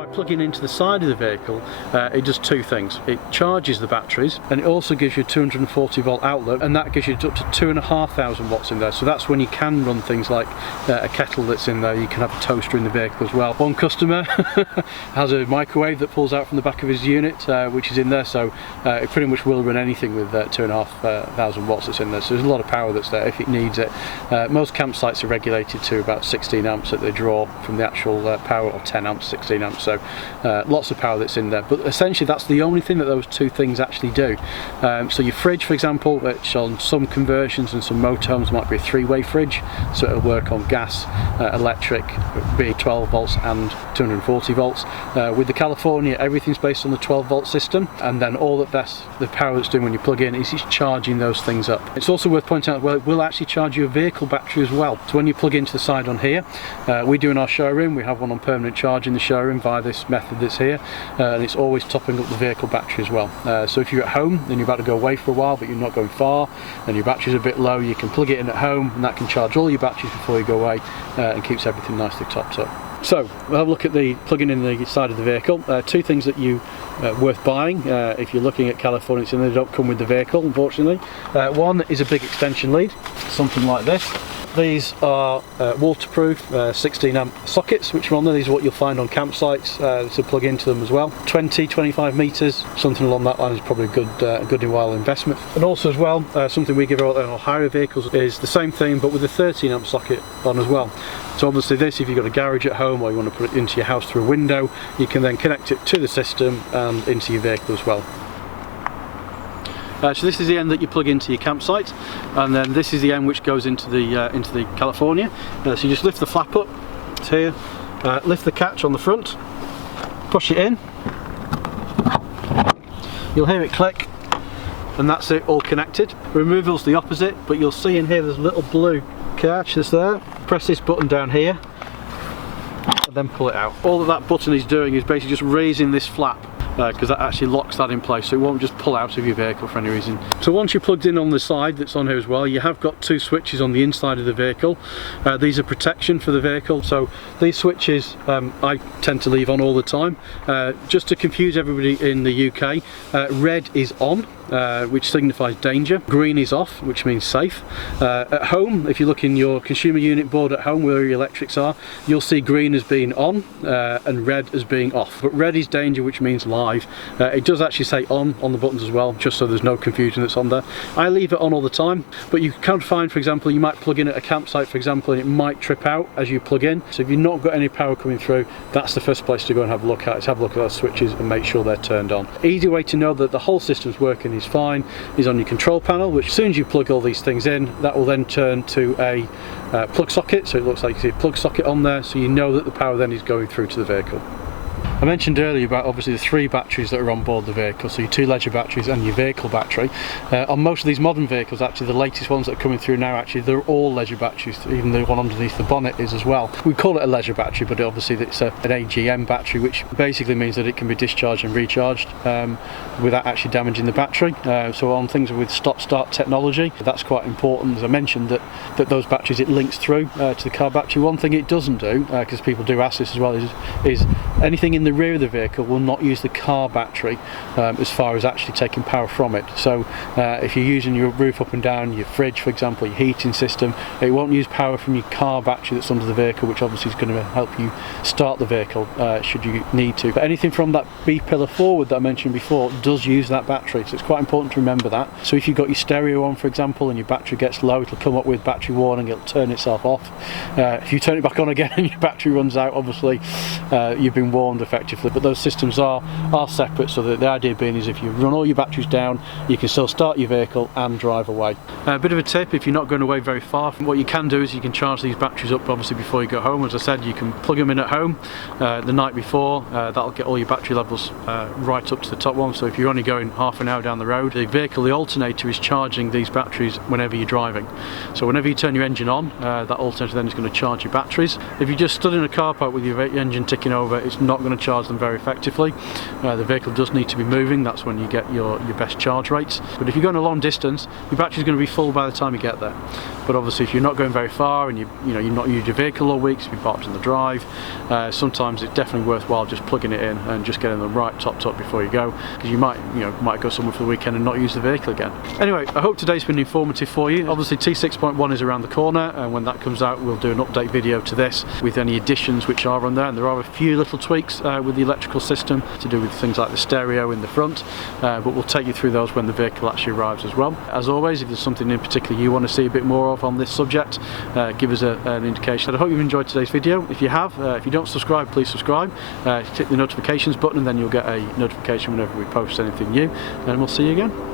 By plugging into the side of the vehicle, it does two things. It charges the batteries, and it also gives you a 240 volt outlet, and that gives you up to 2,500 watts in there. So that's when you can run things like a kettle that's in there. You can have a toaster in the vehicle as well. One customer has a microwave that pulls out from the back of his unit, which is in there, so it pretty much will run anything with 2,500 watts that's in there. So there's a lot of power that's there if it needs it. Most campsites are regulated to about 16 amps that they draw from the actual power, or 10 amps, 16 amps, so lots of power that's in there. But essentially that's the only thing that those two things actually do. So your fridge, for example, which on some conversions and some motorhomes might be a three-way fridge, so it'll work on gas, electric, be 12 volts and 240 volts. With the California, everything's based on the 12 volt system, and then all that's the power that's doing when you plug in is it's charging those things up. It's also worth pointing out, well, it will actually charge your vehicle battery as well. So when you plug into the side on here, we do in our showroom, we have one on permanent charge in the showroom via this method that's here, and it's always topping up the vehicle battery as well. So if you're at home and you're about to go away for a while but you're not going far and your battery's a bit low, you can plug it in at home, and that can charge all your batteries before you go away, and keeps everything nicely topped up. So we'll have a look at the plugging in the side of the vehicle. Two things that you worth buying if you're looking at California, and they don't come with the vehicle, unfortunately. One is a big extension lead, something like this. These are waterproof 16 amp sockets which are on there. These are what you'll find on campsites to plug into them as well. 20-25 metres, something along that line is probably a good while investment. And also as well, something we give out on our hire vehicles is the same thing but with a 13 amp socket on as well. So obviously this, if you've got a garage at home or you want to put it into your house through a window, you can then connect it to the system and into your vehicle as well. So this is the end that you plug into your campsite, and then this is the end which goes into the California. So you just lift the flap up to here, lift the catch on the front, push it in, you'll hear it click, and that's it, all connected. Removal's the opposite, but you'll see in here there's a little blue catch that's there. Press this button down here and then pull it out. All that button is doing is basically just raising this flap, because that actually locks that in place, so it won't just pull out of your vehicle for any reason. So once you're plugged in on the side that's on here as well, you have got two switches on the inside of the vehicle. These are protection for the vehicle, so these switches I tend to leave on all the time. Just to confuse everybody in the UK, red is on, which signifies danger. Green is off, which means safe. At home, if you look in your consumer unit board at home where your electrics are, you'll see green as being on and red as being off. But red is danger, which means live. It does actually say on the buttons as well, just so there's no confusion that's on there. I leave it on all the time, but you can find, for example, you might plug in at a campsite, for example, and it might trip out as you plug in. So if you've not got any power coming through, that's the first place to go and have a look at. Is have a look at those switches and make sure they're turned on. Easy way to know that the whole system's working is fine is on your control panel, which as soon as you plug all these things in, that will then turn to a plug socket, so it looks like you see a plug socket on there, so you know that the power then is going through to the vehicle. I mentioned earlier about obviously the three batteries that are on board the vehicle, so your two leisure batteries and your vehicle battery. On most of these modern vehicles, actually the latest ones that are coming through now, actually they're all leisure batteries, even the one underneath the bonnet is as well. We call it a leisure battery, but obviously it's an AGM battery, which basically means that it can be discharged and recharged without actually damaging the battery. So on things with stop-start technology, that's quite important. As I mentioned, that those batteries, it links through to the car battery. One thing it doesn't do, because people do ask this as well, is anything in the rear of the vehicle will not use the car battery as far as actually taking power from it. So if you're using your roof up and down, your fridge for example, your heating system, it won't use power from your car battery that's under the vehicle, which obviously is going to help you start the vehicle should you need to. But anything from that B pillar forward that I mentioned before does use that battery, so it's quite important to remember that. So if you've got your stereo on, for example, and your battery gets low, it'll come up with battery warning, it'll turn itself off. If you turn it back on again and your battery runs out, obviously you've been warned effectively. But those systems are separate, so that the idea being is if you run all your batteries down, you can still start your vehicle and drive away. A bit of a tip, if you're not going away very far, what you can do is you can charge these batteries up obviously before you go home. As I said, you can plug them in at home the night before. That'll get all your battery levels right up to the top one. So if you're only going half an hour down the road, the vehicle, the alternator is charging these batteries whenever you're driving. So whenever you turn your engine on, that alternator then is going to charge your batteries. If you just stood in a car park with your engine ticking over, it's just not going to charge them very effectively. The vehicle does need to be moving, that's when you get your best charge rates. But if you're going a long distance, your battery's going to be full by the time you get there. But obviously if you're not going very far and you're not using your vehicle all week, so you're parked on the drive, sometimes it's definitely worthwhile just plugging it in and just getting the right topped up before you go, because you might go somewhere for the weekend and not use the vehicle again. Anyway, I hope today's been informative for you. Obviously T6.1 is around the corner, and when that comes out we'll do an update video to this with any additions which are on there, and there are a few little tweaks with the electrical system to do with things like the stereo in the front, but we'll take you through those when the vehicle actually arrives as well. As always, if there's something in particular you want to see a bit more of on this subject, give us an indication. I hope you've enjoyed today's video. If you have, if you don't subscribe, please subscribe. Click the notifications button and then you'll get a notification whenever we post anything new, and we'll see you again.